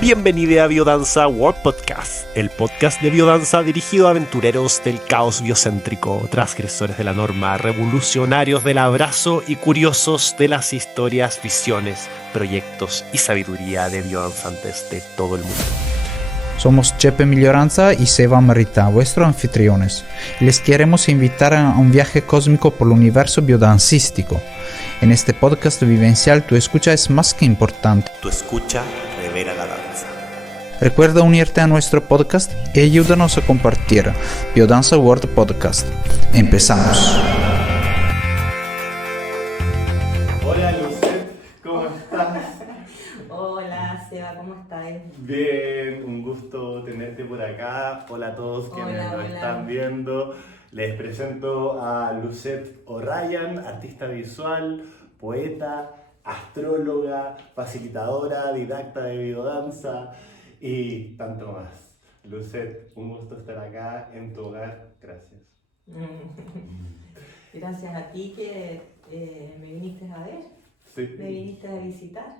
Bienvenido a Biodanza World Podcast, el podcast de biodanza dirigido a aventureros del caos biocéntrico, transgresores de la norma, revolucionarios del abrazo y curiosos de las historias, visiones, proyectos y sabiduría de biodanzantes de todo el mundo. Somos Chepe Miglioranza y Seva Marita, vuestros anfitriones. Les queremos invitar a un viaje cósmico por el universo biodancístico. En este podcast vivencial tu escucha es más que importante. Tu escucha revela la danza. Recuerda unirte a nuestro podcast y ayúdanos a compartir Biodanza World Podcast. Empezamos. Hola Lucet, ¿cómo estás? Hola, Seba, ¿cómo estás? Bien, un gusto tenerte por acá. Hola a todos quienes nos están viendo. Les presento a Lucet O'Ryan, artista visual, poeta, astróloga, facilitadora, didacta de biodanza y tanto más. Lucet, un gusto estar acá en tu hogar. Gracias. Gracias a ti que me viniste a ver, Sí. me viniste a visitar.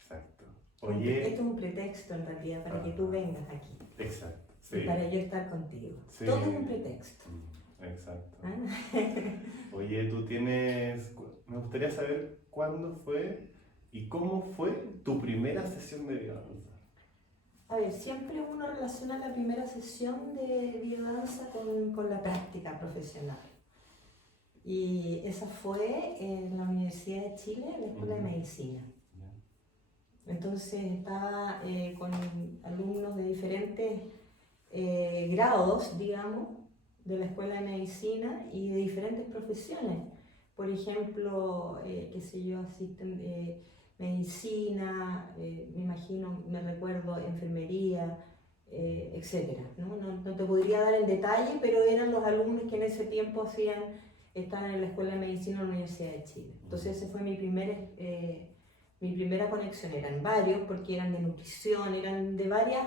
Exacto. Oye. Esto es un pretexto en realidad para que tú vengas aquí. Exacto. Y Sí. para yo estar contigo. Sí. Todo es un pretexto. Exacto. ¿Ah? Oye, tú tienes... Me gustaría saber cuándo fue y cómo fue tu primera sesión de biodanza. A ver, siempre uno relaciona la primera sesión de biodanza con la práctica profesional. Y esa fue en la Universidad de Chile, en la Escuela de Medicina. Entonces estaba con alumnos de diferentes grados, digamos, de la Escuela de Medicina y de diferentes profesiones. Por ejemplo, qué sé yo, medicina, me imagino, me recuerdo, enfermería, etcétera, ¿no? No te podría dar el detalle, pero eran los alumnos que en ese tiempo estaban en la Escuela de Medicina de la Universidad de Chile. Entonces ese fue mi primera conexión. Eran varios, porque eran de nutrición, eran de varias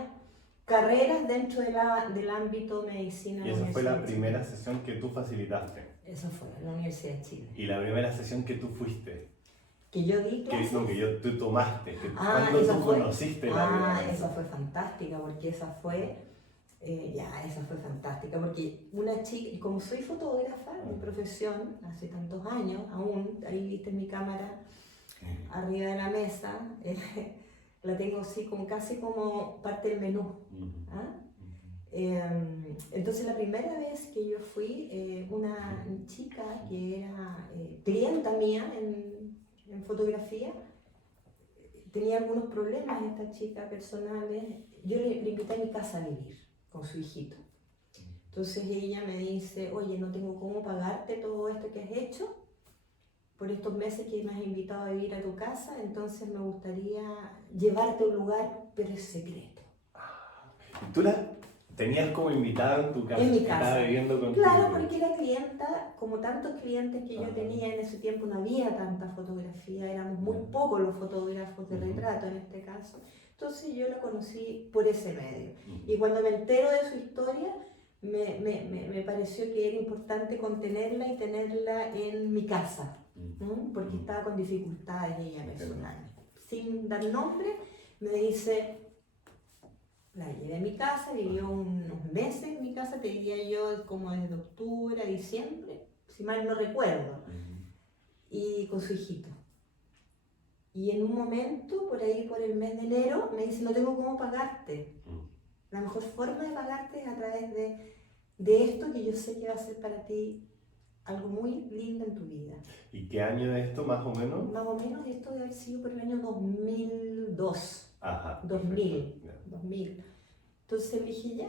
carreras dentro del ámbito medicina. Y esa fue la primera sesión que tú facilitaste. Eso fue, en la Universidad de Chile. Y la primera sesión que tú fuiste. Que yo di clases. Tú tomaste. ¿Cuándo tú conociste la biodanza? Esa fue fantástica, porque esa fue fantástica, porque una chica, y como soy fotógrafa de profesión, hace tantos años, aún, ahí viste mi cámara arriba de la mesa, la tengo así casi como parte del menú. ¿Ah? Entonces la primera vez que yo fui, una chica que era clienta mía en fotografía, tenía algunos problemas esta chica personales, yo le invité a mi casa a vivir con su hijito. Entonces ella me dice, oye, no tengo cómo pagarte todo esto que has hecho por estos meses que me has invitado a vivir a tu casa, entonces me gustaría llevarte a un lugar, pero es secreto. ¿Y tú la tenías como invitada en tu casa? En mi casa. Estaba viviendo contigo. Claro, porque era clienta, como tantos clientes que yo tenía en ese tiempo, no había tanta fotografía, éramos muy pocos los fotógrafos de retrato en este caso. Entonces yo la conocí por ese medio. Y cuando me entero de su historia, me pareció que era importante contenerla y tenerla en mi casa, porque estaba con dificultades ella personales. Sin dar nombre, me dice, la llevé a mi casa, vivió unos meses en mi casa, te diría yo como desde octubre a diciembre, si mal no recuerdo, y con su hijito. Y en un momento, por ahí por el mes de enero, me dice, no tengo cómo pagarte. La mejor forma de pagarte es a través de esto que yo sé que va a ser para ti algo muy lindo en tu vida. ¿Y qué año es esto, más o menos? Más o menos esto debe haber sido por el año 2002. Ajá. 2000. Entonces le dije,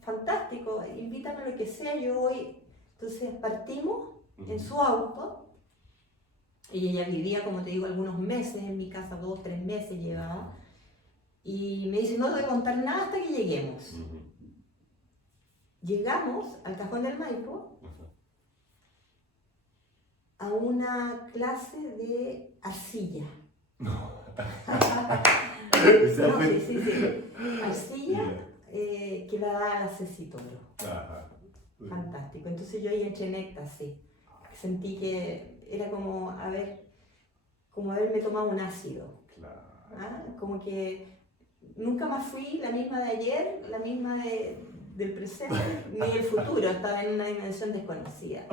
fantástico, invítame a lo que sea, yo voy. Entonces partimos en su auto. Y ella vivía, como te digo, algunos meses en mi casa, 2, 3 meses llevaba. Y me dice, no te voy a contar nada hasta que lleguemos. Llegamos al Cajón del Maipo a una clase de arcilla. Sí. Arcilla que la da la Ceci Toro. Fantástico. Entonces yo ahí entré en éxtasis. Sentí que era como haberme tomado un ácido. Claro. ¿Ah? Como que nunca más fui la misma de ayer, la misma del presente, ni el futuro, estaba en una dimensión desconocida.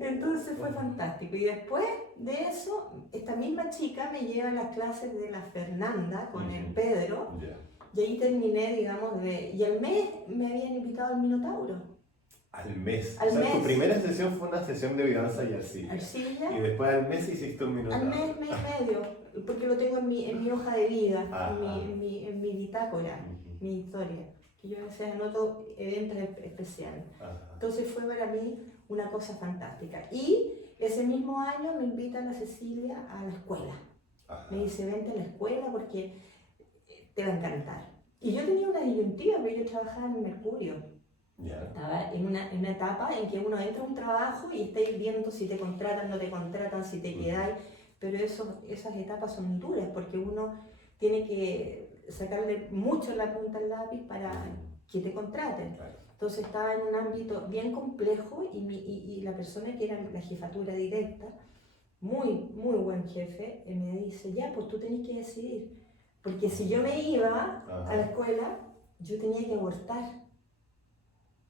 Entonces fue fantástico. Y después de eso, esta misma chica me lleva a las clases de la Fernanda con el Pedro, y ahí terminé, digamos, y al mes me habían invitado al Minotauro. Al mes. Al mes. Tu primera sesión fue una sesión de biodanza y arcilla. Y después al mes hiciste un Minotauro. Al mes y medio, porque lo tengo en mi hoja de vida, en mi bitácora, mi historia, que yo a veces anoto eventos especiales. Entonces fue para mí una cosa fantástica. Y ese mismo año me invitan a Cecilia a la escuela. Me dice, vente a la escuela porque te va a encantar. Y yo tenía una disyuntiva, porque yo trabajaba en Mercurio. Estaba en una etapa en que uno entra a un trabajo y estáis viendo si te contratan, no te contratan, si te quedáis, pero esas etapas son duras porque uno tiene que sacarle mucho la punta al lápiz para que te contraten. Entonces estaba en un ámbito bien complejo y la persona que era la jefatura directa, muy buen jefe, me dice, ya, pues tú tenés que decidir, porque si yo me iba a la escuela, yo tenía que abortar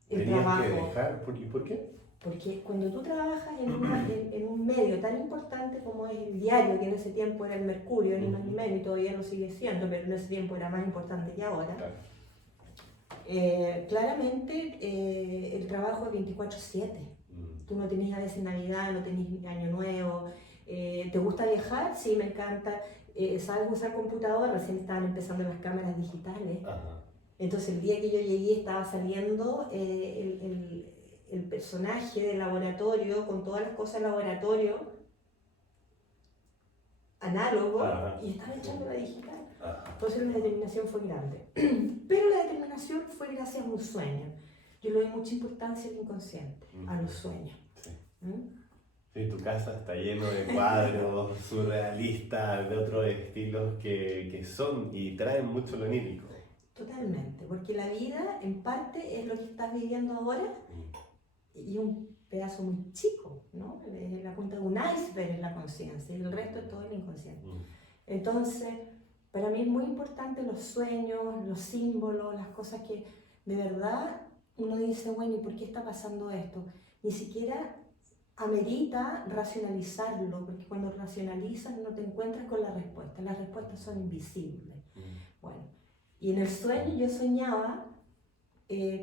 el trabajo. Que dejar. ¿Y por qué? Porque cuando tú trabajas en un medio tan importante como es el diario, que en ese tiempo era el Mercurio, ni más ni menos, y todavía lo sigue siendo, pero en ese tiempo era más importante que ahora, claramente el trabajo es 24/7. Tú no tenés a veces Navidad, no tenés Año Nuevo. ¿Te gusta viajar? Sí, me encanta. ¿Sabes usar computadora? Recién estaban empezando las cámaras digitales. Entonces el día que yo llegué estaba saliendo el personaje del laboratorio con todas las cosas del laboratorio análogo y estaba echando la digital. Entonces la determinación fue grande. Pero la determinación fue gracias a un sueño. Yo le doy mucha importancia al inconsciente, a los sueños. Sí, tu casa está lleno de cuadros surrealistas, de otros estilos que son y traen mucho lo onírico. Totalmente, porque la vida en parte es lo que estás viviendo ahora y un pedazo muy chico, ¿no? La punta de un iceberg es la conciencia y el resto es todo el inconsciente. Entonces, para mí es muy importante los sueños, los símbolos, las cosas que de verdad uno dice, bueno, ¿y por qué está pasando esto? Ni siquiera amerita racionalizarlo, porque cuando racionalizas no te encuentras con las respuestas son invisibles. Bueno, y en el sueño yo soñaba,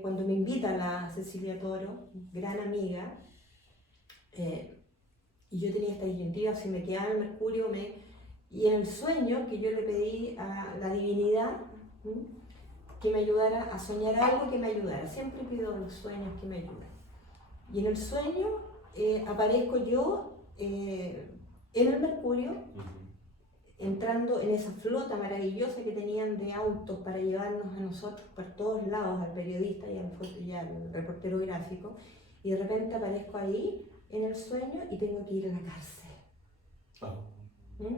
cuando me invita la Cecilia Toro, gran amiga, y yo tenía esta disyuntiva, si me quedaba en Mercurio, y en el sueño que yo le pedí a la divinidad que me ayudara a soñar algo que me ayudara, siempre pido en los sueños que me ayuden. Y en el sueño aparezco yo en el Mercurio, entrando en esa flota maravillosa que tenían de autos para llevarnos a nosotros por todos lados, al periodista y al reportero gráfico, y de repente aparezco ahí en el sueño y tengo que ir a la cárcel.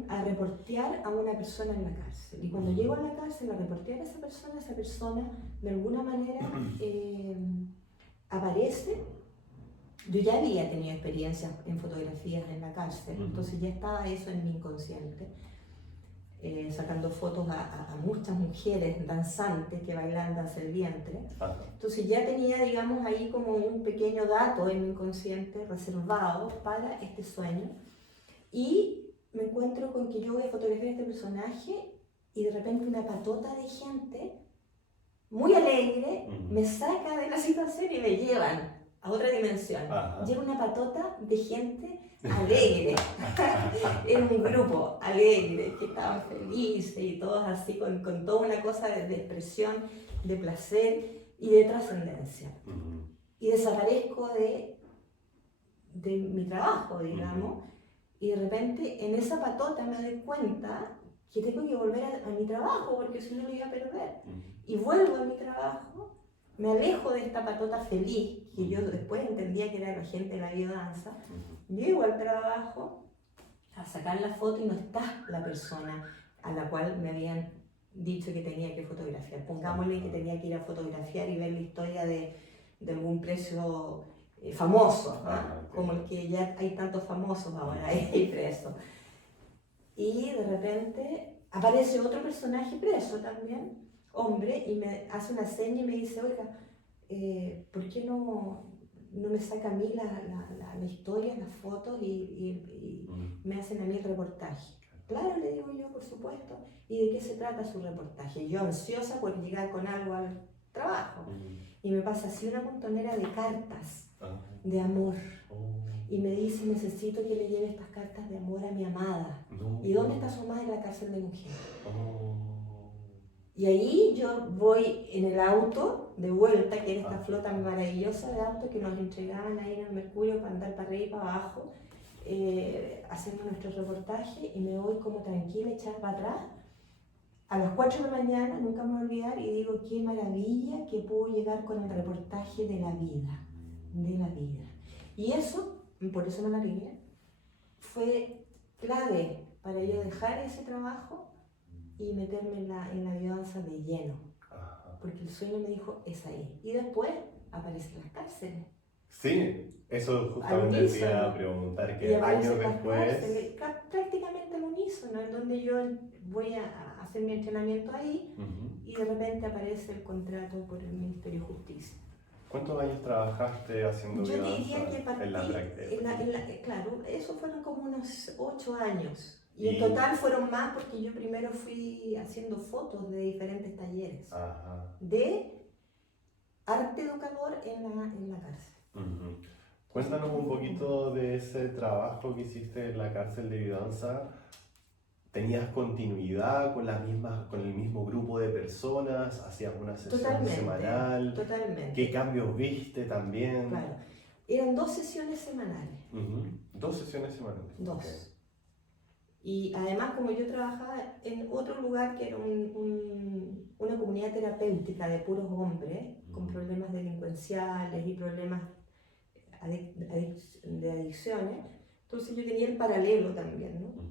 A reportear a una persona en la cárcel. Y cuando llego a la cárcel a reportear a esa persona de alguna manera aparece. Yo ya había tenido experiencias en fotografías en la cárcel, entonces ya estaba eso en mi inconsciente, sacando fotos a muchas mujeres danzantes que bailan danza el vientre. Entonces ya tenía, digamos, ahí como un pequeño dato en mi inconsciente reservado para este sueño. Y me encuentro con que yo voy a fotografiar a este personaje y de repente una patota de gente muy alegre me saca de la situación y me llevan a otra dimensión. Llega una patota de gente alegre. Era un grupo alegre que estaban felices y todos así con toda una cosa de expresión, de placer y de trascendencia. Y desaparezco de mi trabajo, digamos, y de repente en esa patota me doy cuenta que tengo que volver a mi trabajo porque si no lo iba a perder. Y vuelvo a mi trabajo. Me alejo de esta patota feliz, que yo después entendía que era la gente de la biodanza. Llego al trabajo a sacar la foto y no está la persona a la cual me habían dicho que tenía que fotografiar. Pongámosle que tenía que ir a fotografiar y ver la historia de algún preso famoso, como el que ya hay tantos famosos ahora ahí presos. Y de repente aparece otro personaje preso también, hombre, y me hace una seña y me dice, oiga, ¿por qué no me saca a mí la historia, las fotos y me hacen a mí el reportaje? Claro, le digo yo, por supuesto. ¿Y de qué se trata su reportaje? Yo ansiosa por llegar con algo al trabajo. Y me pasa así una montonera de cartas de amor. Y me dice, necesito que le lleve estas cartas de amor a mi amada. ¿Y dónde está su amada? En la cárcel de mujeres. Y ahí yo voy en el auto de vuelta, que era esta flota maravillosa de autos que nos entregaban ahí en el Mercurio para andar para arriba y para abajo, haciendo nuestro reportaje, y me voy como tranquila, echada para atrás. A las 4 de la mañana, nunca me voy a olvidar, y digo, qué maravilla que puedo llegar con el reportaje de la vida, Y eso, por eso me largué, fue clave para yo dejar ese trabajo y meterme en la biodanza de lleno. Porque el sueño me dijo, es ahí. Y después aparecen las cárceles. Sí, eso justamente te iba a preguntar, que años después... Prácticamente al unísono, en donde yo voy a hacer mi entrenamiento ahí y de repente aparece el contrato por el Ministerio de Justicia. ¿Cuántos años trabajaste haciendo Yo biodanza diría que partí, en la práctica? claro, eso fueron como unos 8 años. Y en total fueron más porque yo primero fui haciendo fotos de diferentes talleres de arte educador en la cárcel. Cuéntanos un poquito de ese trabajo que hiciste en la cárcel de biodanza. ¿Tenías continuidad con el mismo grupo de personas? ¿Hacías una sesión semanal? Totalmente. ¿Qué cambios viste también? Claro, eran 2 sesiones semanales. 2 sesiones semanales. 2. Okay. Y además, como yo trabajaba en otro lugar que era una comunidad terapéutica de puros hombres con problemas delincuenciales y problemas de adicciones, entonces yo tenía el paralelo también, ¿no?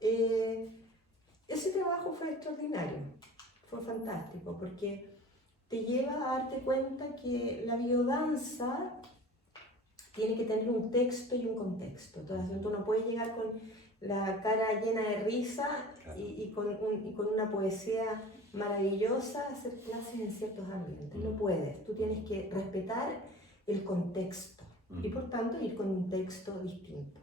Ese trabajo fue extraordinario, fue fantástico, porque te lleva a darte cuenta que la biodanza tiene que tener un texto y un contexto. Entonces tú no puedes llegar con la cara llena de risa y con una poesía maravillosa a hacer clases en ciertos ambientes. No puedes, tú tienes que respetar el contexto y por tanto ir con un texto distinto,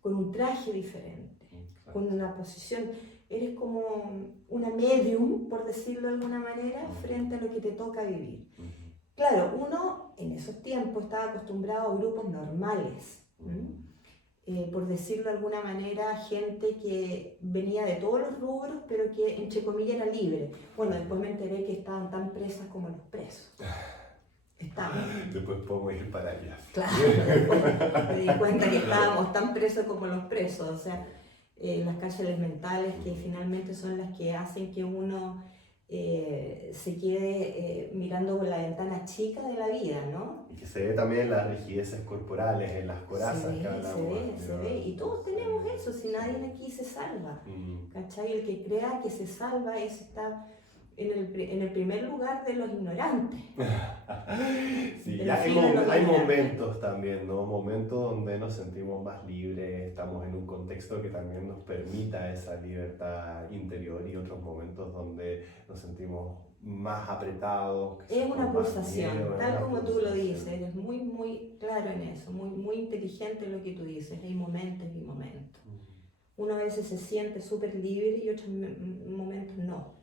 con un traje diferente, con una posición. Eres como una medium, por decirlo de alguna manera, frente a lo que te toca vivir. Claro, uno en esos tiempos estaba acostumbrado a grupos normales, por decirlo de alguna manera, gente que venía de todos los rubros, pero que entre comillas era libre. Bueno, después me enteré que estaban tan presas como los presos. Después podemos ir para allá. Claro, después me di cuenta que estábamos tan presos como los presos, o sea, las cárceles mentales que finalmente son las que hacen que uno se quede mirando por la ventana chica de la vida, ¿no? Y que se ve también las rigideces corporales en las corazas que hablamos. Se ve, y todos tenemos eso, si nadie aquí se salva, ¿cachai? El que crea que se salva, ese está en el primer lugar de los ignorantes. Sí, ya hay momentos también, ¿no? Momentos donde nos sentimos más libres, estamos en un contexto que también nos permita esa libertad interior, y otros momentos donde nos sentimos más apretados. Es una pulsación, tal como tú lo dices, eres muy, muy claro en eso, muy, muy inteligente en lo que tú dices, hay momentos y momentos. Uno a veces se siente súper libre y otros momentos no.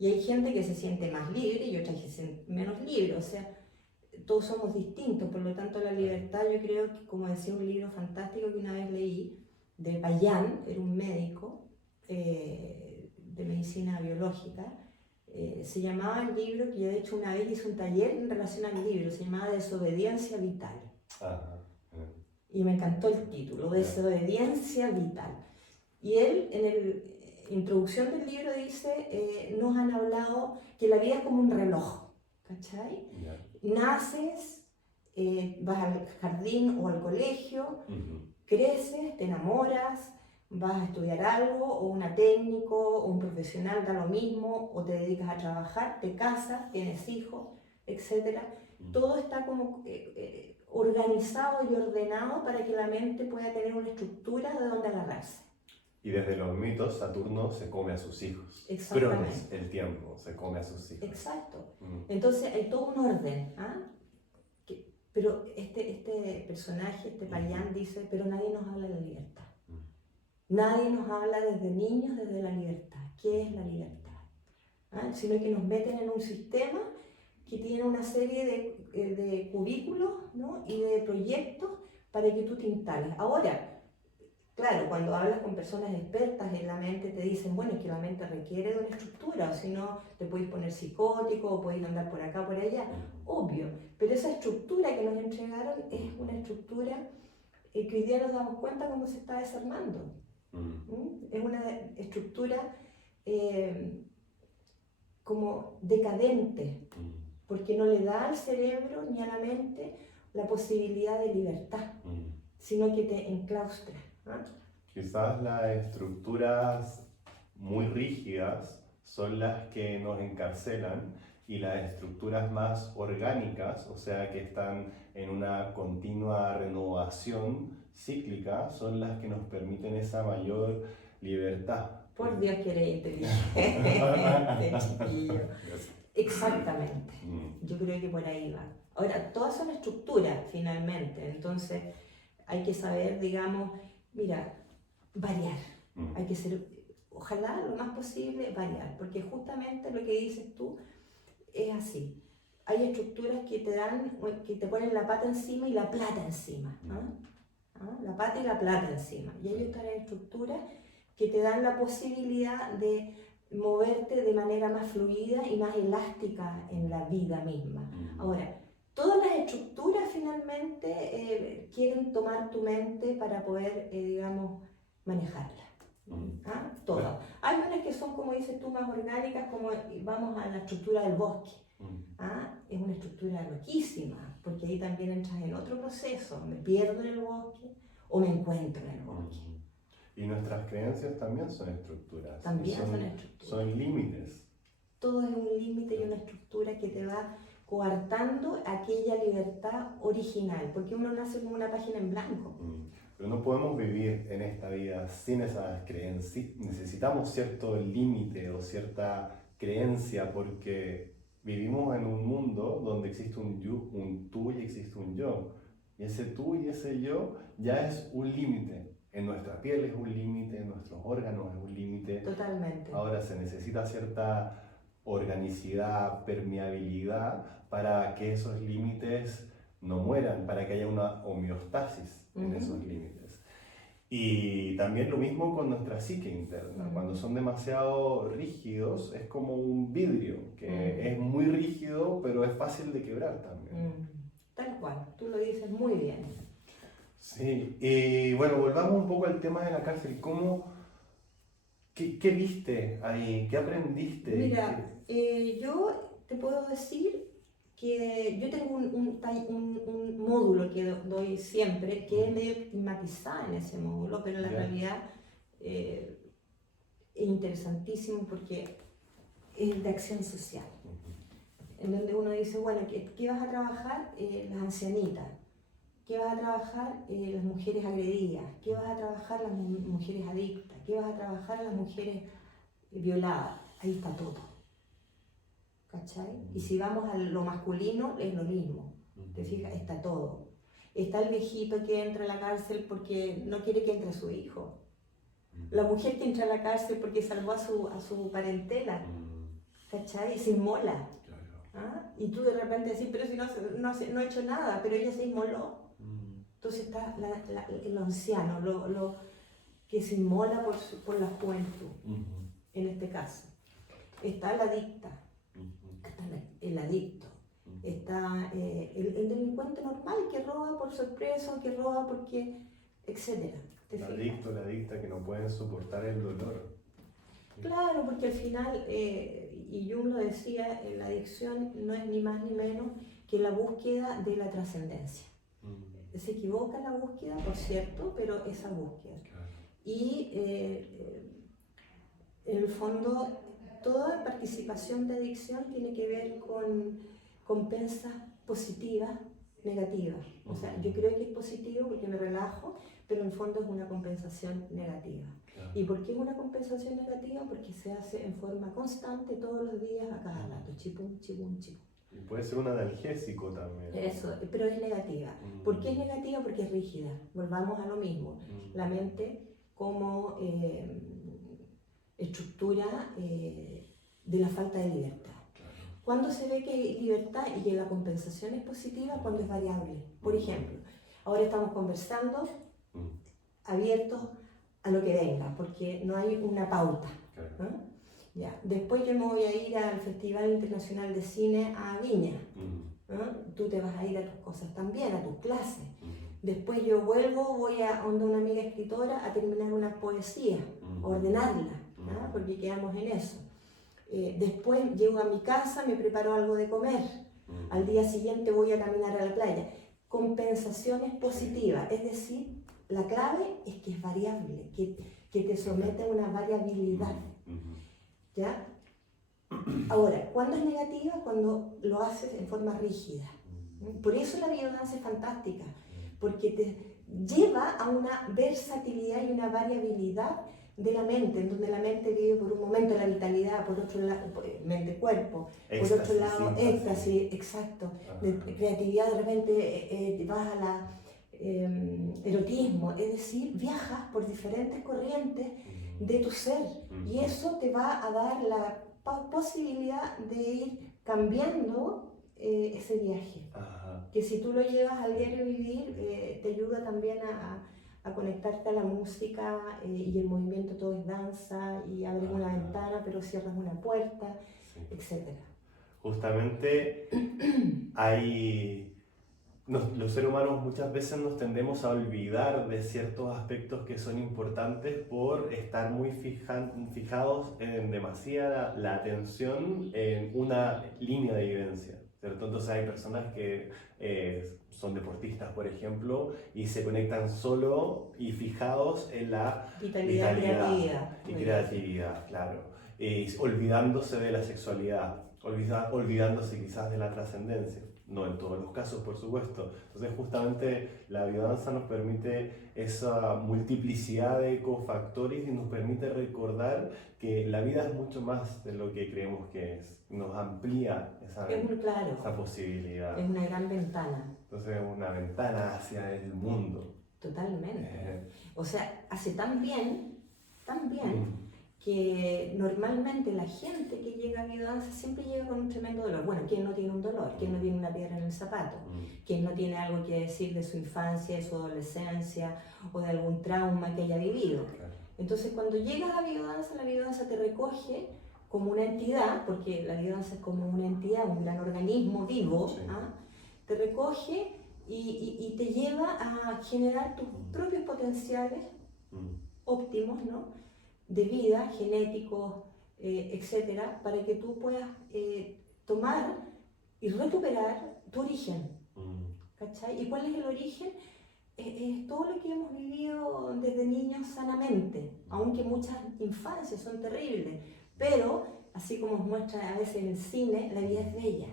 Y hay gente que se siente más libre y otra que se siente menos libre, o sea, todos somos distintos, por lo tanto la libertad, yo creo que, como decía un libro fantástico que una vez leí, de Payan, era un médico de medicina biológica, se llamaba el libro, que yo de hecho una vez hice un taller en relación al libro, se llamaba Desobediencia Vital. Y me encantó el título, Desobediencia Vital. Y él, en la introducción del libro, dice, nos han hablado que la vida es como un reloj, ¿cachai? Naces, vas al jardín o al colegio, creces, te enamoras, vas a estudiar algo, o una técnico, o un profesional, da lo mismo, o te dedicas a trabajar, te casas, tienes hijos, etc. Todo está como organizado y ordenado para que la mente pueda tener una estructura de donde agarrarse. Y desde los mitos, Saturno se come a sus hijos. Exactamente. Cronos, el tiempo, se come a sus hijos. Exacto. Mm. Entonces hay todo un orden. Pero este personaje, este Payán, dice, pero nadie nos habla de la libertad. Nadie nos habla desde niños, desde la libertad. ¿Qué es la libertad? Sino que nos meten en un sistema que tiene una serie de cubículos, ¿no? Y de proyectos para que tú te instales. Ahora, claro, cuando hablas con personas expertas en la mente, te dicen, bueno, es que la mente requiere de una estructura, o si no, te puedes poner psicótico o puedes andar por acá, por allá, obvio. Pero esa estructura que nos entregaron es una estructura que hoy día nos damos cuenta cómo se está desarmando. Es una estructura como decadente, porque no le da al cerebro ni a la mente la posibilidad de libertad, sino que te enclaustra. Quizás las estructuras muy rígidas son las que nos encarcelan y las estructuras más orgánicas, o sea que están en una continua renovación cíclica, son las que nos permiten esa mayor libertad. Por Dios que eres inteligente, chiquillo. Exactamente. Yo creo que por ahí va. Ahora, todas son estructuras finalmente, entonces hay que saber, digamos, mira, variar. Hay que ser, ojalá lo más posible, variar, porque justamente lo que dices tú es así. Hay estructuras que te ponen la pata encima y la plata encima. La pata y la plata encima. Y hay otras estructuras que te dan la posibilidad de moverte de manera más fluida y más elástica en la vida misma. Ahora, todas las estructuras finalmente quieren tomar tu mente para poder, digamos, manejarla. Todas. Hay unas que son, como dices tú, más orgánicas, como vamos a la estructura del bosque. Es una estructura loquísima, porque ahí también entras en otro proceso. Me pierdo en el bosque o me encuentro en el bosque. Y nuestras creencias también son estructuras. También son estructuras. Son límites. Todo es un límite y una estructura que te va coartando aquella libertad original, porque uno nace como una página en blanco. Pero no podemos vivir en esta vida sin esas creencias. Necesitamos cierto límite o cierta creencia porque vivimos en un mundo donde existe un tú y existe un yo. Y ese tú y ese yo ya es un límite. En nuestra piel es un límite, en nuestros órganos es un límite. Totalmente. Ahora se necesita cierta organicidad, permeabilidad para que esos límites no mueran, para que haya una homeostasis en esos límites. Y también lo mismo con nuestra psique interna. Cuando son demasiado rígidos, es como un vidrio, que es muy rígido, pero es fácil de quebrar también. Tal cual, tú lo dices muy bien. Sí, y bueno, volvamos un poco al tema de la cárcel. ¿Qué viste ahí? ¿Qué aprendiste? Mira, yo te puedo decir que yo tengo un módulo que doy siempre, que es medio estigmatizada en ese módulo, pero en la realidad es interesantísimo porque es de acción social, en donde uno dice, bueno, ¿qué vas a trabajar? Las ancianitas. ¿Qué vas a trabajar? Las mujeres agredidas. ¿Qué vas a trabajar? Las mujeres adictas. ¿Qué vas a trabajar? Las mujeres violadas. Ahí está todo. ¿Cachai? Y si vamos a lo masculino, es lo mismo. ¿Te fijas? Está todo. Está el viejito que entra a la cárcel porque no quiere que entre su hijo. La mujer que entra a la cárcel porque salvó a su parentela. ¿Cachai? Y se inmola. Y tú de repente decís, pero si no he hecho nada, pero ella se inmoló. Entonces está el anciano, lo que se inmola por la juventud, en este caso. Está la adicta, está el adicto, está el delincuente normal que roba por sorpresa, que roba porque, etc. El adicto, la adicta que no pueden soportar el dolor. Claro, porque al final, y Jung lo decía, la adicción no es ni más ni menos que la búsqueda de la trascendencia. Se equivoca la búsqueda, por cierto, pero esa búsqueda. Claro. Y en el fondo, toda participación de adicción tiene que ver con compensas positivas, negativas. O sea, yo creo que es positivo porque me relajo, pero en el fondo es una compensación negativa. Claro. ¿Y por qué es una compensación negativa? Porque se hace en forma constante todos los días a cada rato, chipum, chipum, chipum. Y puede ser un analgésico también. Eso, pero es negativa. ¿Por qué es negativa? Porque es rígida. Volvamos a lo mismo. La mente como estructura de la falta de libertad. Cuando se ve que hay libertad y que la compensación es positiva, cuando es variable. Por ejemplo, ahora estamos conversando abiertos a lo que venga, porque no hay una pauta. ¿No? Ya. Después yo me voy a ir al Festival Internacional de Cine a Viña. ¿No? Tú te vas a ir a tus cosas también, a tus clases. Después yo vuelvo, voy a donde una amiga escritora a terminar una poesía, a ordenarla, ¿no? Porque quedamos en eso. Después llego a mi casa, me preparo algo de comer. Al día siguiente voy a caminar a la playa. Compensaciones positivas, es decir, la clave es que es variable, que te somete a una variabilidad. ¿Ya? Ahora, ¿cuándo es negativa? Cuando lo haces en forma rígida. Por eso la biodanza es fantástica, porque te lleva a una versatilidad y una variabilidad de la mente, en donde la mente vive por un momento la vitalidad, por otro lado, mente-cuerpo, por otro lado, éxtasis, exacto, de creatividad, de repente vas a la erotismo, es decir, viajas por diferentes corrientes de tu ser, y eso te va a dar la posibilidad de ir cambiando ese viaje. Que si tú lo llevas al diario vivir, te ayuda también a conectarte a la música, y el movimiento todo es danza, y abres una ventana pero cierras una puerta, etc. Justamente los seres humanos muchas veces nos tendemos a olvidar de ciertos aspectos que son importantes por estar muy fijados en demasiada la atención en una línea de vivencia, ¿cierto? Entonces hay personas que son deportistas, por ejemplo, y se conectan solo y fijados en la vitalidad y creatividad, claro, olvidándose de la sexualidad, olvidándose quizás de la trascendencia. No en todos los casos, por supuesto. Entonces, justamente la biodanza nos permite esa multiplicidad de cofactores y nos permite recordar que la vida es mucho más de lo que creemos que es. Nos amplía esa posibilidad. Es una gran ventana. Entonces, es una ventana hacia el mundo. Totalmente. O sea, hace tan bien que normalmente la gente que llega a biodanza siempre llega con un tremendo dolor. Bueno, ¿quién no tiene un dolor? ¿Quién no tiene una piedra en el zapato? ¿Quién no tiene algo que decir de su infancia, de su adolescencia o de algún trauma que haya vivido? Entonces, cuando llegas a biodanza, la biodanza te recoge como una entidad, porque la biodanza es como una entidad, un gran organismo vivo, te recoge y te lleva a generar tus propios potenciales óptimos, ¿no? De vida, genéticos, etcétera, para que tú puedas tomar y recuperar tu origen. ¿Cachai? ¿Y cuál es el origen? Es todo lo que hemos vivido desde niños sanamente, aunque muchas infancias son terribles, pero así como muestra a veces en el cine, la vida es bella,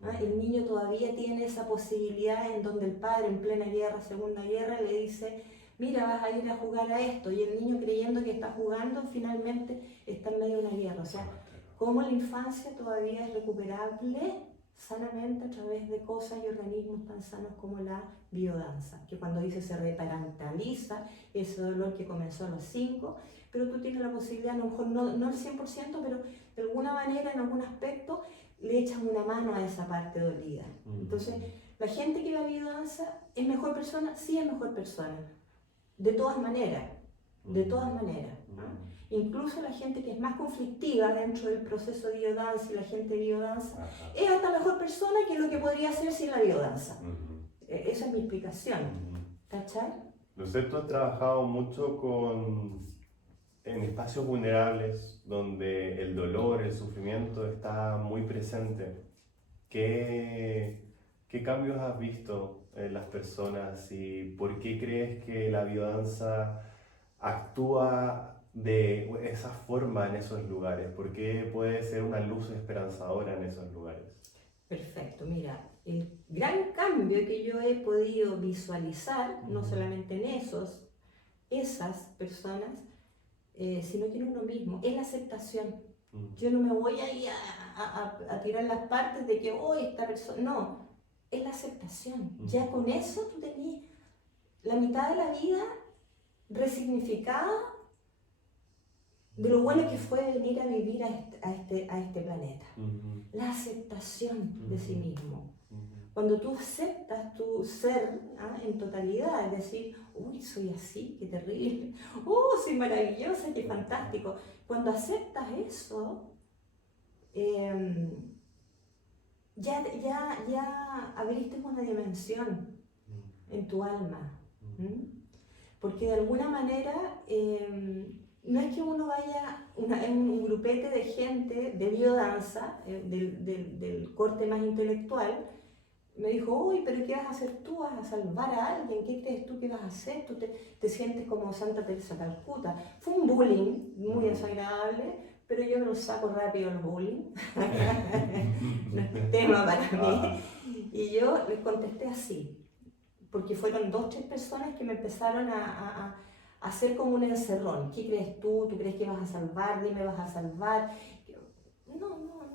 ¿no? El niño todavía tiene esa posibilidad en donde el padre en plena guerra, Segunda Guerra, le dice: mira, vas a ir a jugar a esto, y el niño creyendo que está jugando, finalmente está en medio de una guerra. O sea, cómo la infancia todavía es recuperable sanamente a través de cosas y organismos tan sanos como la biodanza, que cuando dice se reparentaliza ese dolor que comenzó a los 5, pero tú tienes la posibilidad, a lo mejor no el 100%, pero de alguna manera, en algún aspecto, le echan una mano a esa parte dolida. Entonces, la gente que va a biodanza es mejor persona, sí es mejor persona. De todas maneras, ¿no? Incluso la gente que es más conflictiva dentro del proceso de biodanza y la gente de biodanza es hasta mejor persona que lo que podría ser sin la biodanza. Esa es mi explicación. ¿Cachai? Lucet, tú has trabajado mucho en espacios vulnerables donde el dolor, el sufrimiento está muy presente. ¿Qué cambios has visto en las personas y por qué crees que la biodanza actúa de esa forma en esos lugares? ¿Por qué puede ser una luz esperanzadora en esos lugares? Perfecto, mira, el gran cambio que yo he podido visualizar, no solamente en esas personas, sino que en uno mismo, es la aceptación. Yo no me voy a ir a tirar las partes de que hoy esta persona, no, es la aceptación. Ya con eso tú tenías la mitad de la vida resignificada de lo bueno que fue venir a vivir a este planeta. La aceptación de sí mismo. Cuando tú aceptas tu ser en totalidad, es decir, uy, soy así, qué terrible, soy maravillosa, qué fantástico. Cuando aceptas eso, ya abriste una dimensión en tu alma. Porque de alguna manera, no es que uno vaya en un grupete de gente de biodanza, del corte más intelectual. Me dijo, uy, pero ¿qué vas a hacer tú? ¿Vas a salvar a alguien? ¿Qué crees tú que vas a hacer? Tú te sientes como Santa Teresa de Calcuta. Fue un bullying muy desagradable, pero yo me lo saco rápido el bullying. No es tema para mí. Y yo les contesté así, porque fueron 2 o 3 personas que me empezaron a hacer como un encerrón. ¿Qué crees tú? ¿Tú crees que vas a salvar? Dime, ¿vas a salvar?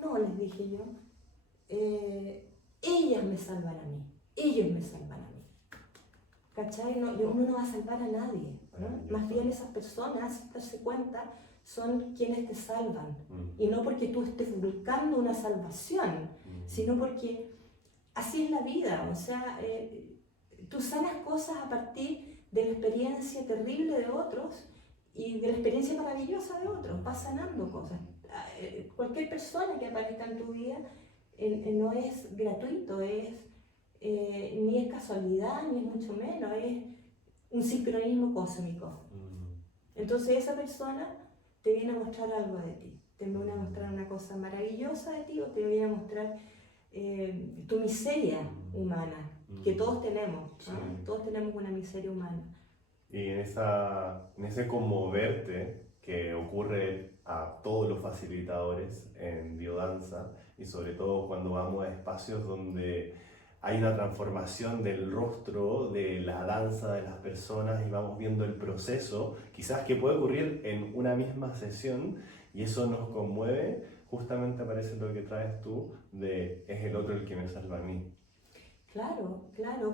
No, les dije yo. Ellas me salvan a mí, ellos me salvan a mí. ¿Cachai? Uno no va a salvar a nadie, ¿no? Más bien esas personas, sin darse cuenta, son quienes te salvan. Y no porque tú estés buscando una salvación, sino porque así es la vida. O sea, tú sanas cosas a partir de la experiencia terrible de otros y de la experiencia maravillosa de otros. Vas sanando cosas. Cualquier persona que aparezca en tu vida no es gratuito, ni es casualidad, ni es mucho menos, es un sincronismo cósmico. Entonces esa persona te viene a mostrar algo de ti, te viene a mostrar una cosa maravillosa de ti, o te viene a mostrar tu miseria humana, que todos tenemos, ¿no? Todos tenemos una miseria humana. Y en ese conmoverte que ocurre a todos los facilitadores en biodanza, y sobre todo cuando vamos a espacios donde hay una transformación del rostro, de la danza de las personas, y vamos viendo el proceso, quizás que puede ocurrir en una misma sesión, y eso nos conmueve, justamente aparece lo que traes tú, de es el otro el que me salva a mí. Claro,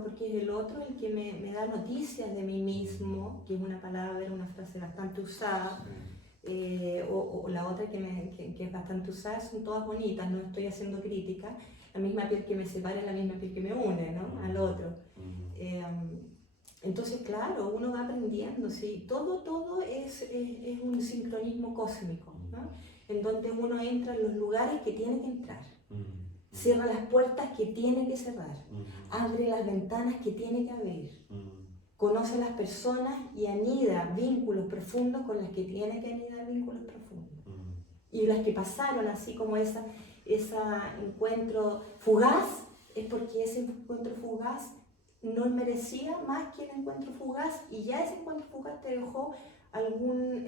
porque es el otro el que me da noticias de mí mismo, que es una palabra, una frase bastante usada. O la otra que es bastante usada, son todas bonitas, no estoy haciendo crítica. La misma piel que me separa es la misma piel que me une, ¿no? Al otro. Entonces, claro, uno va aprendiendo, ¿sí? Todo es un sincronismo cósmico, ¿no? En donde uno entra en los lugares que tiene que entrar, cierra las puertas que tiene que cerrar, abre las ventanas que tiene que abrir. Conoce a las personas y anida vínculos profundos con las que tiene que anidar vínculos profundos. Y las que pasaron así como ese encuentro fugaz, es porque ese encuentro fugaz no merecía más que el encuentro fugaz, y ya ese encuentro fugaz te dejó algún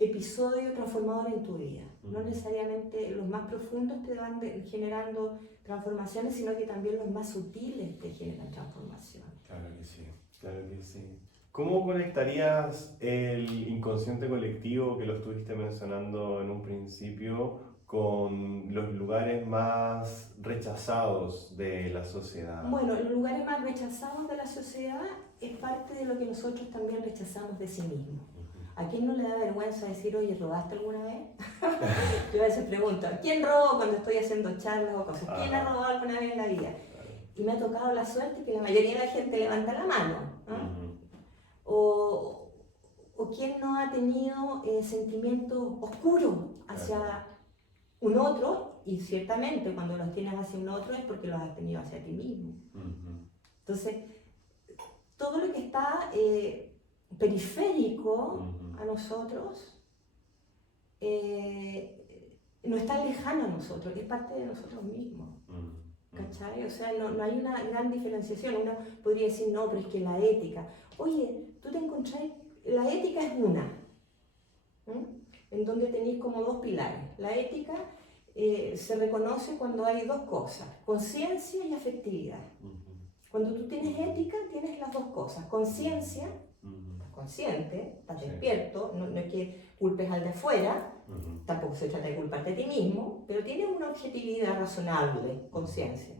episodio transformador en tu vida. No necesariamente los más profundos te van generando transformaciones, sino que también los más sutiles te generan transformación. Claro que sí, claro que sí. ¿Cómo conectarías el inconsciente colectivo que lo estuviste mencionando en un principio con los lugares más rechazados de la sociedad? Bueno, los lugares más rechazados de la sociedad es parte de lo que nosotros también rechazamos de sí mismos. ¿A quién no le da vergüenza decir, oye, ¿robaste alguna vez? Yo a veces pregunto, ¿quién robó cuando estoy haciendo charlas o cosas? ¿Quién ha robado alguna vez en la vida? Y me ha tocado la suerte que la mayoría de la gente levanta la mano, ¿no? O quién no ha tenido sentimientos oscuros hacia un otro, y ciertamente cuando los tienes hacia un otro es porque los has tenido hacia ti mismo. Entonces, todo lo que está periférico a nosotros no está lejano a nosotros, es parte de nosotros mismos. ¿Cachai? O sea, no hay una gran diferenciación. Uno podría decir, no, pero es que la ética. Oye, tú te encontrás, la ética es una, en donde tenéis como 2 pilares. La ética se reconoce cuando hay 2 cosas, conciencia y afectividad. Cuando tú tienes ética, tienes las 2 cosas, conciencia, estás consciente, estás Sí. despierto, no es que culpes al de afuera, tampoco se trata de culparte a ti mismo, pero tienes una objetividad razonable, conciencia.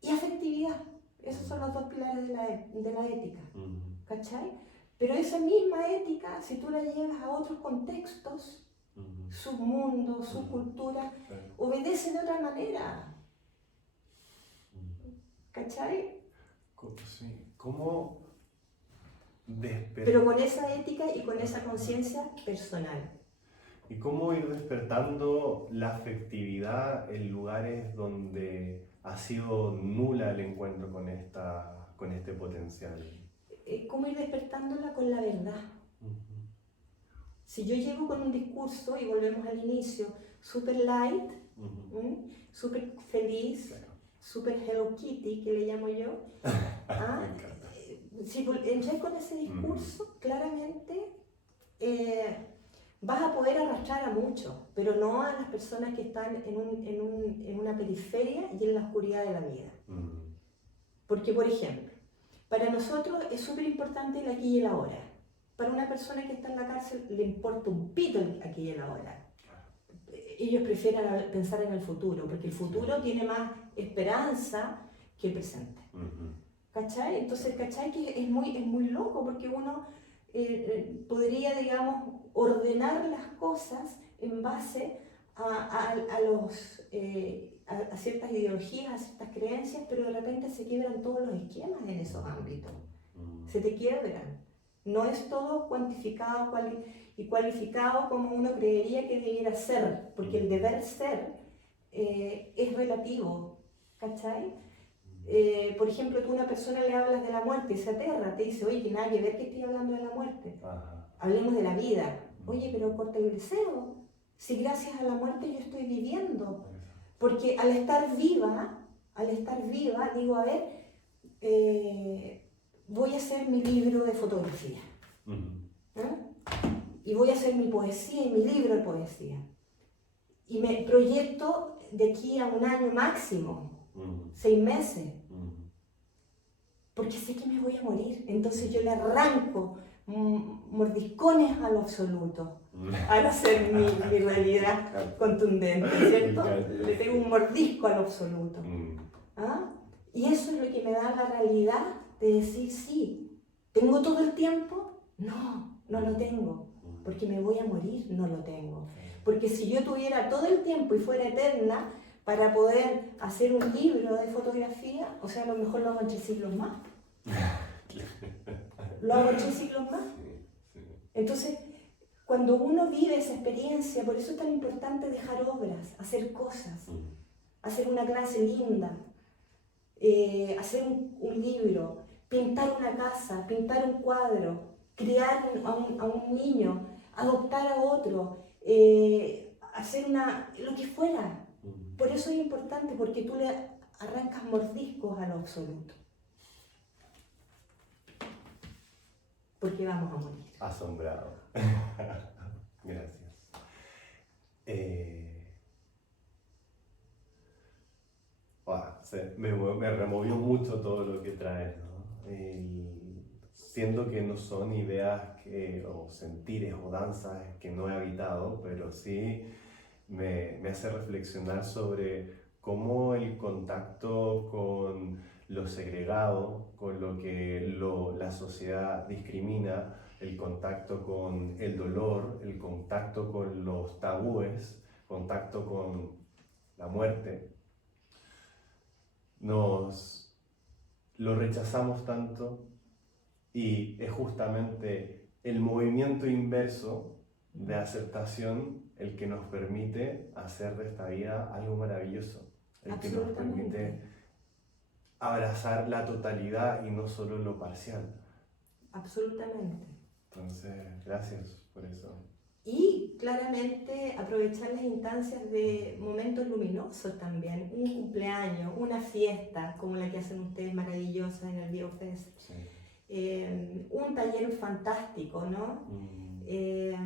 Y afectividad, esos son los dos pilares de la ética, ¿cachai? Pero esa misma ética, si tú la llevas a otros contextos, submundo, subcultura, obedece de otra manera, ¿cachai? Sí. ¿Cómo Pero con esa ética y con esa conciencia personal. ¿Y cómo ir despertando la afectividad en lugares donde ha sido nula el encuentro con este potencial? ¿Cómo ir despertándola con la verdad? Si yo llego con un discurso, y volvemos al inicio, super light, super feliz, Claro. super Hello Kitty, que le llamo yo, Me encanta. si entré con ese discurso, claramente vas a poder arrastrar a muchos, pero no a las personas que están en una periferia y en la oscuridad de la vida. Porque, por ejemplo, para nosotros es súper importante el aquí y el ahora. Para una persona que está en la cárcel le importa un pito el aquí y el ahora. Ellos prefieren pensar en el futuro, porque el futuro tiene más esperanza que el presente. ¿Cachai? Entonces, ¿cachai? Que es muy loco, porque uno podría, digamos, ordenar las cosas en base a ciertas ideologías, a ciertas creencias, pero de repente se quiebran todos los esquemas en esos ámbitos. Se te quiebran. No es todo cuantificado y cualificado como uno creería que debiera ser, porque el deber ser es relativo, ¿cachai? Por ejemplo, tú a una persona le hablas de la muerte y se aterra, te dice, oye, que nada que ver que estoy hablando de la muerte. Hablemos de la vida. Oye, pero corta el deseo. Si gracias a la muerte yo estoy viviendo. Porque al estar viva, digo, a ver, voy a hacer mi libro de fotografía. Y voy a hacer mi poesía y mi libro de poesía. Y me proyecto de aquí a un año máximo, 6 meses. Porque sé que me voy a morir. Entonces yo le arranco mordiscones a lo absoluto, al hacer mi realidad contundente, ¿cierto? Le pego un mordisco a lo absoluto. ¿Ah? Y eso es lo que me da la realidad de decir, sí, ¿tengo todo el tiempo? No, no lo tengo, porque me voy a morir, no lo tengo. Porque si yo tuviera todo el tiempo y fuera eterna para poder hacer un libro de fotografía, o sea, a lo mejor lo hago en 3 siglos más. Lo hago en 3 siglos más. Entonces, cuando uno vive esa experiencia, por eso es tan importante dejar obras, hacer cosas, hacer una clase linda, hacer un libro, pintar una casa, pintar un cuadro, criar a un niño, adoptar a otro, hacer lo que fuera. Por eso es importante, porque tú le arrancas mordiscos a lo absoluto. Porque vamos a morir. Asombrado. Gracias. Me removió mucho todo lo que traes, ¿no? Siendo que no son ideas o sentires o danzas que no he habitado, pero sí me hace reflexionar sobre cómo el contacto con lo segregado, con lo que la sociedad discrimina, el contacto con el dolor, el contacto con los tabúes, contacto con la muerte, lo rechazamos tanto, y es justamente el movimiento inverso de aceptación el que nos permite hacer de esta vida algo maravilloso, el que nos permite abrazar la totalidad y no solo lo parcial. Absolutamente. Entonces, gracias por eso. Y claramente aprovechar las instancias de momentos luminosos también, un cumpleaños, una fiesta como la que hacen ustedes maravillosa en el BioFest, Sí. Un taller fantástico, ¿no? El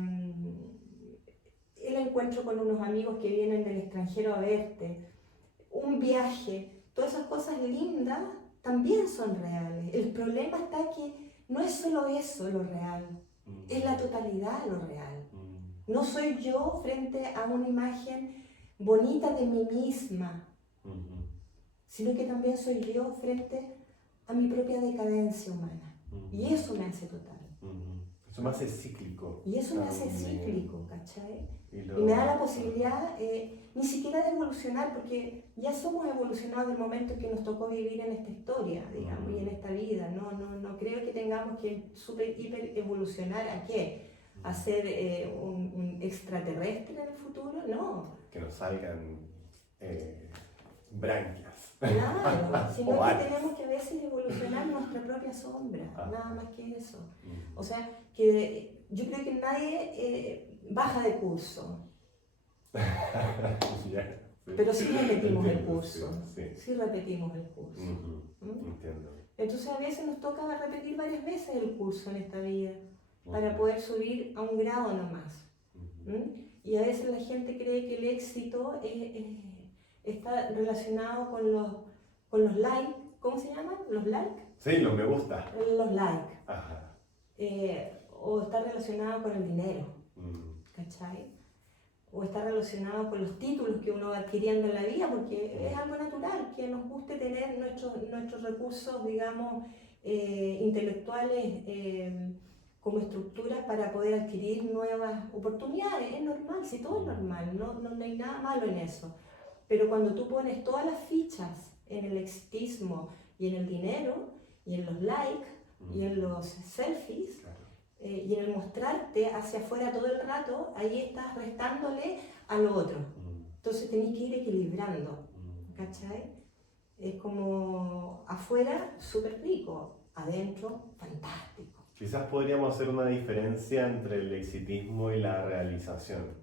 encuentro con unos amigos que vienen del extranjero a verte, un viaje, todas esas cosas lindas también son reales. El problema está que no es solo eso lo real, es la totalidad lo real. No soy yo frente a una imagen bonita de mí misma, sino que también soy yo frente a mi propia decadencia humana. Y eso me hace total. Eso me hace cíclico. Y eso me hace cíclico, ¿cachai? Y me da la posibilidad ni siquiera de evolucionar, porque ya somos evolucionados del momento en que nos tocó vivir en esta historia, digamos, y en esta vida. No creo que tengamos que super, hiper evolucionar a qué, a ser un extraterrestre en el futuro, no. Que nos salgan branquias. Claro, sino que tenemos que a veces evolucionar nuestra propia sombra, nada más que eso. O sea, que yo creo que nadie baja de curso. Yeah, sí. Pero sí repetimos el Entiendo, curso. Sí repetimos el curso. Entiendo. Entonces a veces nos toca repetir varias veces el curso en esta vida para poder subir a un grado nomás. Y a veces la gente cree que el éxito está relacionado con los likes. ¿Cómo se llaman? ¿Los likes? Sí, los me gusta. Los likes. Ajá. O está relacionado con el dinero. ¿Cachai? O está relacionado con los títulos que uno va adquiriendo en la vida, porque es algo natural que nos guste tener nuestros recursos, digamos, intelectuales como estructuras para poder adquirir nuevas oportunidades. Es normal, si todo es normal, no hay nada malo en eso. Pero cuando tú pones todas las fichas en el exitismo y en el dinero y en los likes y en los selfies, y en el mostrarte hacia afuera todo el rato, ahí estás restándole a lo otro. Entonces tenés que ir equilibrando, ¿cachai? Es como afuera súper rico, adentro fantástico. Quizás podríamos hacer una diferencia entre el exitismo y la realización.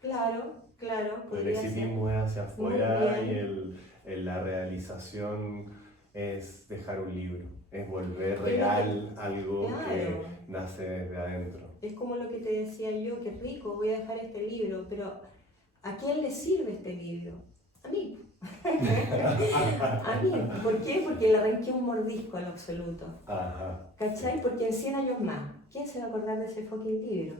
Claro. El exitismo es hacia afuera y la realización es dejar un libro. Es volver real algo que nace desde adentro. Es como lo que te decía yo, qué rico, voy a dejar este libro, pero ¿a quién le sirve este libro? A mí. A mí. ¿Por qué? Porque le arranqué un mordisco al absoluto. ¿Cachai? Porque en 100 años más, ¿quién se va a acordar de ese fucking libro?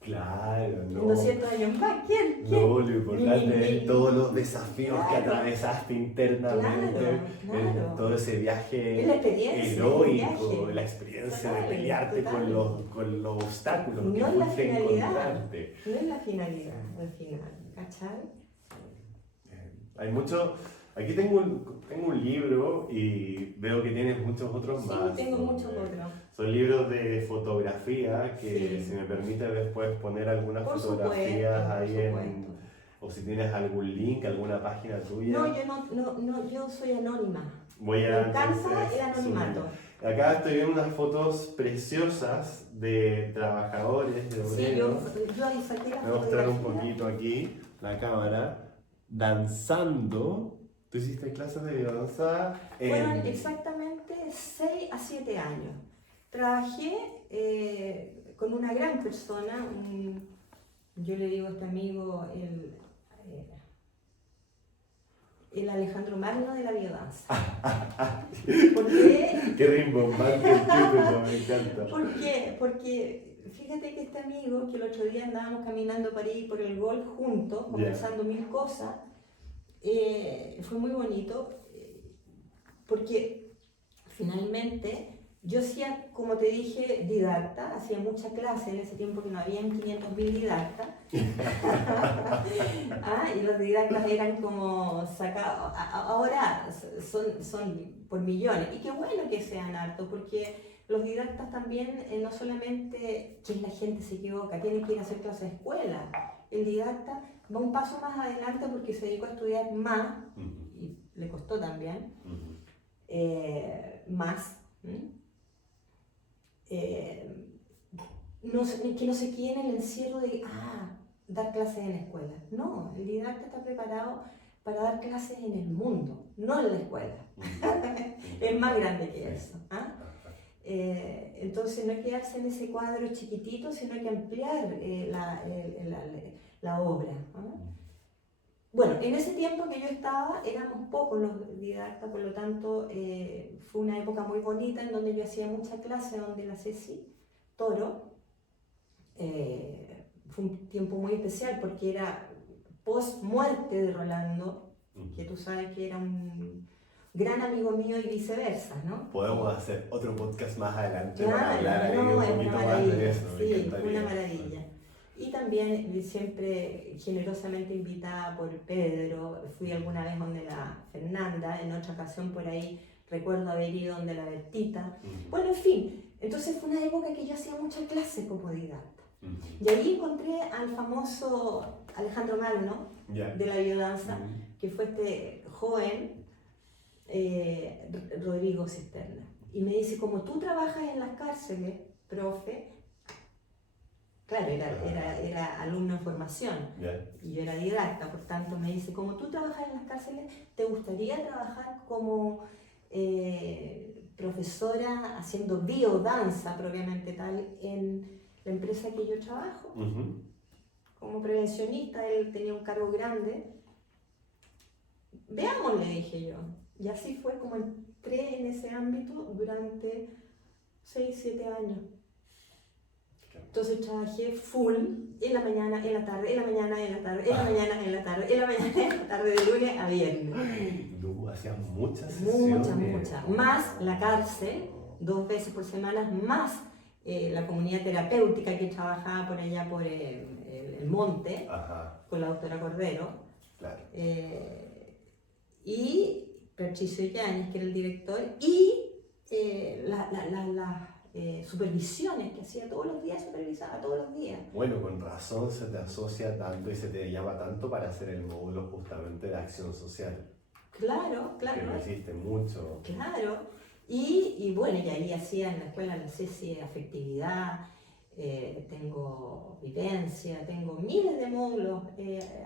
Claro, no. En 200 años más, ¿quién? No, lo importante es todos los desafíos que atravesaste internamente, Claro. todo ese viaje heroico, la experiencia de pelearte con los obstáculos que no es la fuiste finalidad, encontrarte. no es la finalidad al final, ¿cachai? Hay mucho. Aquí tengo un libro y veo que tienes muchos otros más. Sí, tengo muchos otros. Son libros de fotografía que, si me permite, después poner algunas fotografías ahí o si tienes algún link, alguna página tuya. No, yo soy anónima. Me encanta el anonimato. Acá estoy viendo unas fotos preciosas de trabajadores, de obreros. Sí, yo ahí saqué la Voy a mostrar un poquito aquí la cámara. Danzando. ¿Tú hiciste clases de danza? Fueron exactamente 6 a 7 años. Trabajé con una gran persona, yo le digo a este amigo, el Alejandro Magno de la biodanza. ¿Por qué? Qué rimbombante el título, me encanta. ¿Por qué? Porque fíjate que este amigo, que el otro día andábamos caminando por ahí por el golf juntos, conversando mil cosas, fue muy bonito, porque finalmente yo hacía, como te dije, didacta, hacía mucha clase en ese tiempo que no habían 500.000 didactas. Y los didactas eran como sacados, ahora son por millones, y qué bueno que sean hartos, porque los didactas también, no solamente que la gente se equivoca, tienen que ir a hacer clases de escuela. El didacta va un paso más adelante porque se dedicó a estudiar más, y le costó también, más. Que no se quede en el encierro de dar clases en la escuela. No, el didacta está preparado para dar clases en el mundo, no en la escuela. Es más grande que eso. Entonces no es quedarse en ese cuadro chiquitito, sino que ampliar la obra. Bueno, en ese tiempo que yo estaba, éramos pocos los didactas, por lo tanto, fue una época muy bonita en donde yo hacía mucha clase, donde la Ceci Toro, fue un tiempo muy especial porque era post muerte de Rolando, que tú sabes que era un gran amigo mío y viceversa, ¿no? Podemos hacer otro podcast más adelante Claro, para hablar no, un es poquito una más maravilla, de eso. me sí, encantaría. una maravilla. Y también siempre generosamente invitada por Pedro, fui alguna vez donde la Fernanda, en otra ocasión por ahí recuerdo haber ido donde la Bertita. Bueno, en fin, entonces fue una época que yo hacía muchas clases como didacta. Y ahí encontré al famoso Alejandro Magno, de la biodanza, que fue este joven Rodrigo Cisterna. Y me dice, como tú trabajas en las cárceles, profe, claro, era alumno en formación y yo era didacta, por tanto me dice, como tú trabajas en las cárceles, ¿te gustaría trabajar como profesora haciendo biodanza propiamente tal en la empresa que yo trabajo? Como prevencionista, él tenía un cargo grande. Veamos, le dije yo. Y así fue como entré en ese ámbito durante 6-7 años. Entonces trabajé full, en la mañana, en la tarde, en la mañana, en la tarde, en la mañana, en la tarde, en la mañana, en la tarde, de lunes a viernes. Tú hacías muchas sesiones. Muchas. Más la cárcel, 2 veces por semana, más la comunidad terapéutica que trabajaba por allá por el monte, con la doctora Cordero. Claro. Y Patricio Yáñez, que era el director, y las supervisiones que hacía todos los días, supervisaba todos los días. Bueno, con razón se te asocia tanto y se te llama tanto para hacer el módulo justamente de acción social. Claro. Que lo hiciste mucho. Claro. Y bueno, y ahí hacía en la escuela, no sé si afectividad, tengo vivencia, tengo miles de módulos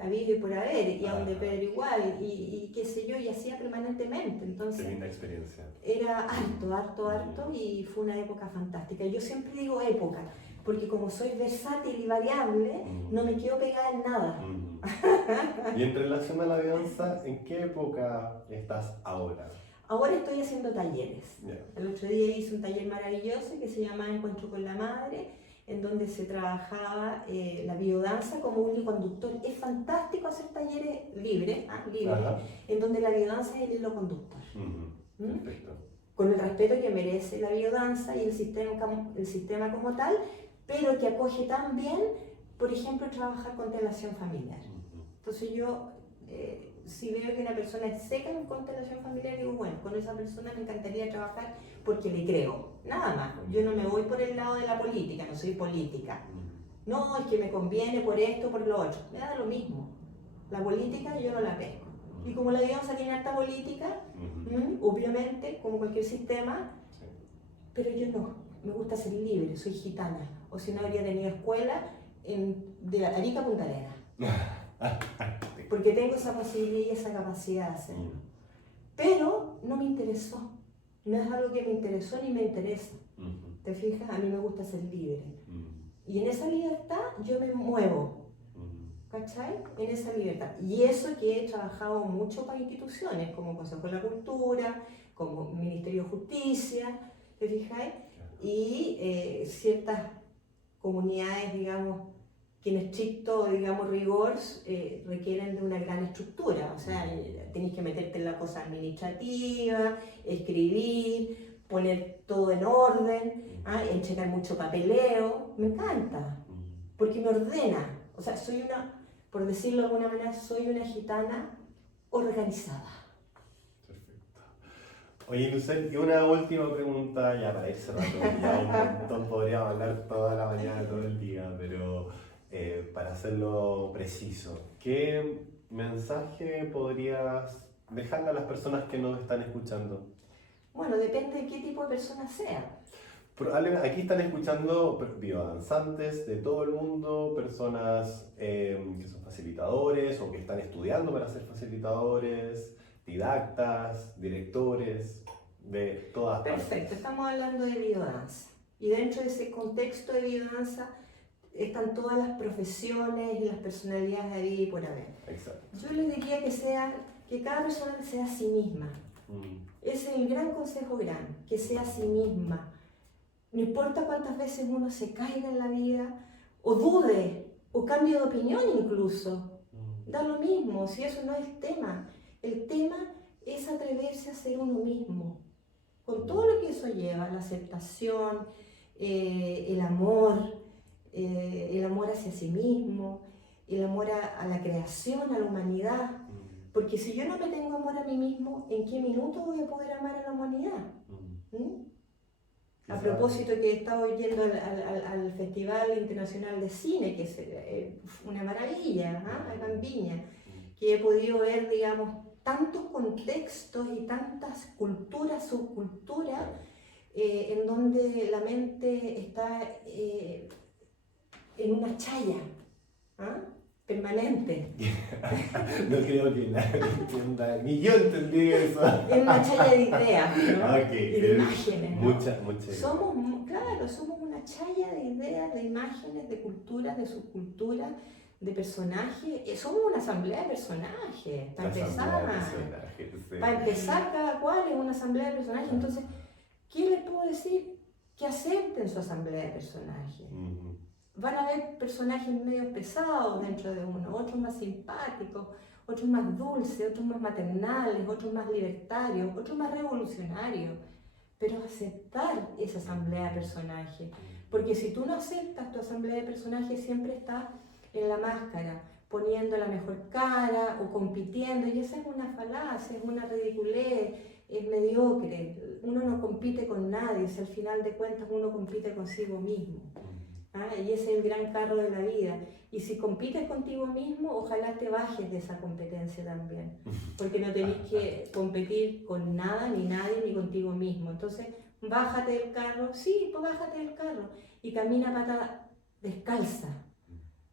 habido y por haber, y aún de Pedro igual, y qué sé yo, y hacía permanentemente. Entonces, qué linda experiencia. Era harto, y fue una época fantástica. Yo siempre digo época, porque como soy versátil y variable, no me quedo pegada en nada. Y en relación a la biodanza, ¿en qué época estás ahora? Ahora estoy haciendo talleres. Yeah. El otro día hice un taller maravilloso que se llamaba Encuentro con la Madre, en donde se trabajaba la biodanza como hilo conductor. Es fantástico hacer talleres libres, en donde la biodanza es el hilo conductor. Perfecto. Con el respeto que merece la biodanza y el sistema como tal, pero que acoge también, por ejemplo, trabajar con constelación familiar. Entonces yo, si veo que una persona es seca en constelación familiar, digo, bueno, con esa persona me encantaría trabajar porque le creo, nada más. Yo no me voy por el lado de la política, no soy política. No, es que me conviene por esto, por lo otro. Me da lo mismo. La política yo no la pesco. Y como la biodanza tiene alta política, obviamente, como cualquier sistema, pero yo no. Me gusta ser libre, soy gitana. O si no, habría tenido escuela de Arica a Punta Arenas. Porque tengo esa posibilidad y esa capacidad de hacerlo. Pero no me interesó. No es algo que me interesó ni me interesa. ¿Te fijas? A mí me gusta ser libre. Y en esa libertad yo me muevo. ¿Cachai? En esa libertad. Y eso que he trabajado mucho para instituciones, como Consejo de la Cultura, como Ministerio de Justicia, ¿te fijáis? Y ciertas comunidades, digamos, que en estricto, digamos, rigor requieren de una gran estructura. O sea, tenéis que meterte en la cosa administrativa, escribir, poner todo en orden, entregar mucho papeleo. Me encanta, porque me ordena. O sea, soy una, por decirlo de alguna manera, soy una gitana organizada. Perfecto. Oye, Lucel, y una última pregunta ya para ir cerrando. Ya un montón, podríamos hablar toda la mañana, todo el día, pero para hacerlo preciso, ¿qué mensaje podrías dejarle a las personas que nos están escuchando? Bueno, depende de qué tipo de persona sea. Probablemente aquí están escuchando biodanzantes de todo el mundo, personas que son facilitadores o que están estudiando para ser facilitadores, didactas, directores, de todas partes. Perfecto, estamos hablando de biodanza. Y dentro de ese contexto de biodanza, están todas las profesiones y las personalidades de vida y por haber. Exacto. Yo les diría que cada persona sea a sí misma. Ese es el gran consejo que sea a sí misma. No importa cuántas veces uno se caiga en la vida, o dude, o cambie de opinión incluso. Da lo mismo, si eso no es el tema. El tema es atreverse a ser uno mismo, con todo lo que eso lleva, la aceptación, el amor hacia sí mismo, el amor a la creación, a la humanidad. Porque si yo no me tengo amor a mí mismo, ¿en qué minuto voy a poder amar a la humanidad? A propósito que he estado yendo al Festival Internacional de Cine, que es una maravilla, acá en Viña, que he podido ver, digamos, tantos contextos y tantas culturas, subculturas, en donde la mente está en una chaya permanente. No creo que nadie entienda, ni yo entendí eso. En una chaya de ideas, ¿no? Okay. Y de imágenes, ¿no? Muchas. Somos una chaya de ideas, de imágenes, de culturas, de subculturas, de personajes. Somos una asamblea de personajes, para empezar. Sí. Para empezar, cada cual es una asamblea de personajes. Entonces, ¿qué les puedo decir? Que acepten su asamblea de personajes. Van a haber personajes medio pesados dentro de uno, otros más simpáticos, otros más dulces, otros más maternales, otros más libertarios, otros más revolucionarios. Pero aceptar esa asamblea de personajes, porque si tú no aceptas tu asamblea de personajes, siempre estás en la máscara, poniendo la mejor cara o compitiendo, y esa es una falacia, es una ridiculez, es mediocre. Uno no compite con nadie, si al final de cuentas uno compite consigo mismo. Y ese es el gran carro de la vida. Y si compites contigo mismo, ojalá te bajes de esa competencia también, porque no tenés que competir con nada, ni nadie, ni contigo mismo. Entonces, bájate del carro, pues bájate del carro y camina a pata descalza.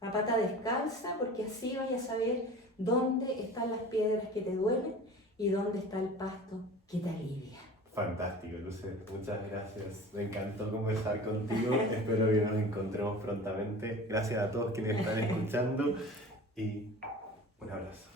A pata descalza, porque así vayas a saber dónde están las piedras que te duelen y dónde está el pasto que te alivia. Fantástico, Luce, muchas gracias. Me encantó conversar contigo. Espero que nos encontremos prontamente. Gracias a todos quienes están escuchando y un abrazo.